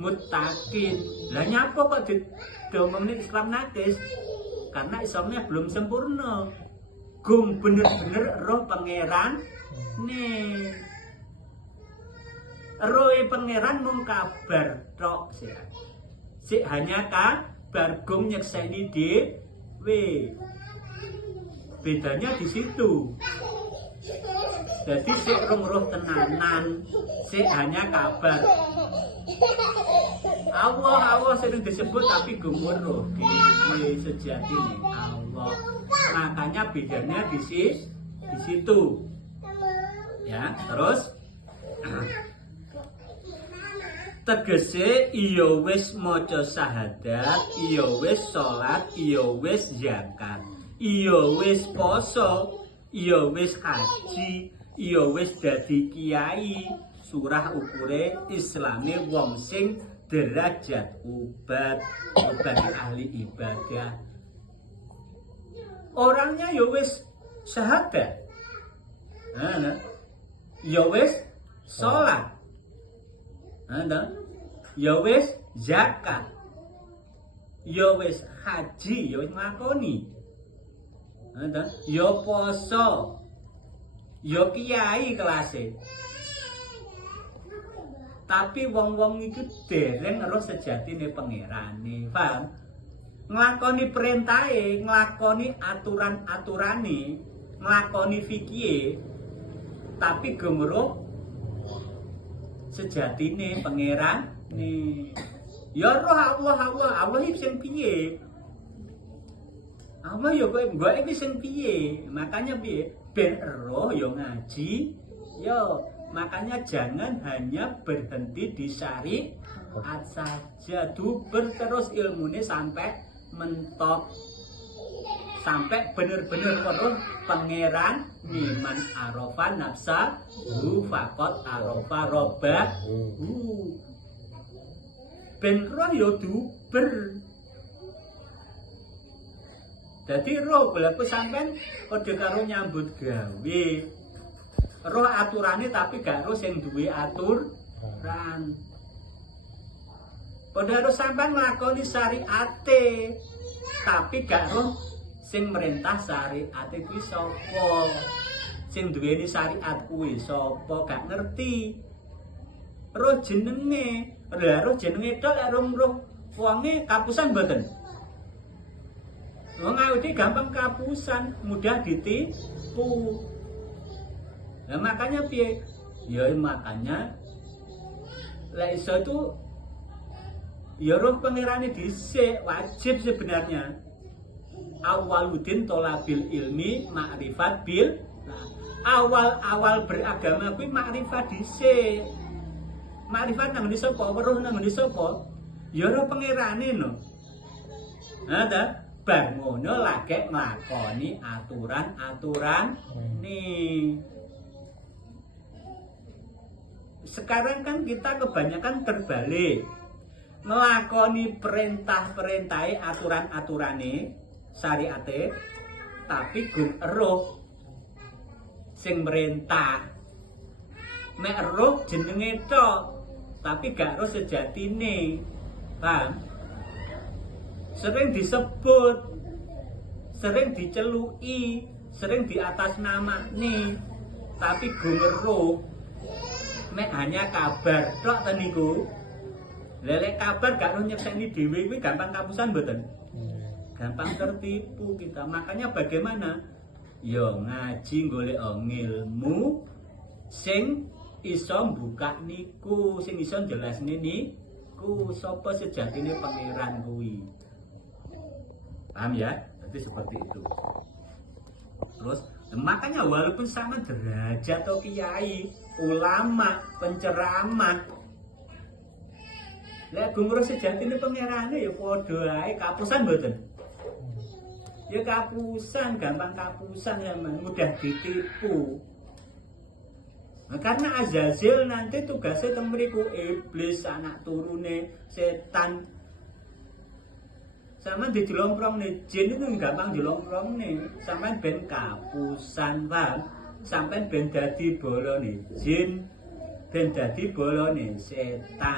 muttaqin. Lah nyapa kok diomongin Islam nakis? Karena Islamnya belum sempurna. Gum bener-bener roh pangeran nih. Roh pangeran mung kabar tok sik hanya kabar gum nyekseni dhewe. Bedanya di situ. Jadi sik roh tenanan, sik hanya kabar. Allah sering disebut tapi gumur roh di sejati nih Allah. Makanya bedanya di situ. Ya, terus tegese iya wis maca syahadat, iya wis salat, iya wis zakat, iya wis poso, iya wis haji, iya wis dadi kiai. Surah ukure Islame wong sing derajat ubat ahli ibadah. Orangnya ya wis syahadat. Ya wis salat. Ya wis zakat. Ya wis haji, ya wis nglakoni. Ya poso. Ya kiai kelase. Tapi wong-wong itu dereng roh sejatine pangerane, paham? Nglakoni perintahe, nglakoni aturan-aturane, nglakoni fikih, tapi gemuruh sejatine pangeran nih. Ya roh Allah iki sing piye? Allah ya kok mbok iki sing piye? Makanya piye? Ben roh ya ngaji, ya makanya jangan hanya berhenti di syariat saja, duber terus ilmunya sampai mentok, sampai bener-bener perlu pangeran niman arofa nafsa faqat arofa robbahu. Ben roh ya duber. Jadi roh belaku sampean kode karo nyambut gawe. Roh aturane tapi gak roh sing duwe aturan. Padha harus sampean nglakoni syariate, tapi gak roh sing merintah syariate kuwi sapa. Sing duweni syariat kuwi sapa gak ngerti. Roh jenenge, roh jenenge tok lek roh wonge kapusan mboten. Wong awake gampang kapusan, mudah ditipu. Nah makanya piye? Ya makanya lek iso itu ya roh pangerane dhisik, wajib sebenarnya. Awaludin tolabil ilmi ma'rifat bil. Nah, awal beragama kuwi makrifat dhisik. Makrifat nang ndi sapa? Weruh nang ndi sapa? Ya roh pangerane no. Nah ta bar ngono lagi nglakoni aturan-aturan nih. Sekarang kan kita kebanyakan terbalik, ngelakoni perintah-perintahe aturan-aturane syariate, tapi gum eruh sing merintah. Mek eruh jenenge tok, tapi gak eruh sejatine. Paham? Sering disebut, sering diceluki, sering di atas nama nih, tapi gum eruh. Mek hanya kabar tok ten niku. Lelek kabar gak ono nyekseni dhewe kuwi gampang kapusan mboten? Gampang tertipu kita. Makanya bagaimana? Ya ngaji golek ilmu sing iso buka niku, sing iso jelasne niku sapa sejatine pangeran kuwi. Paham ya? Jadi seperti itu. Terus makanya walaupun sama derajat atau kiai, ulama, penceramah, lek gumur sejatine pangerane ya padha ae kapusan mboten. Ya kapusan, gampang kapusan ya mudah ditipu. Nah, karena Azazil nanti tugasnya teng mriku iblis anak turune setan. Sama di dilongkrong nih, jin itu gampang dilongkrong nih, sampai ben kapusan, paham? Sampai ben dadi bolone jin, ben dadi bolone setan.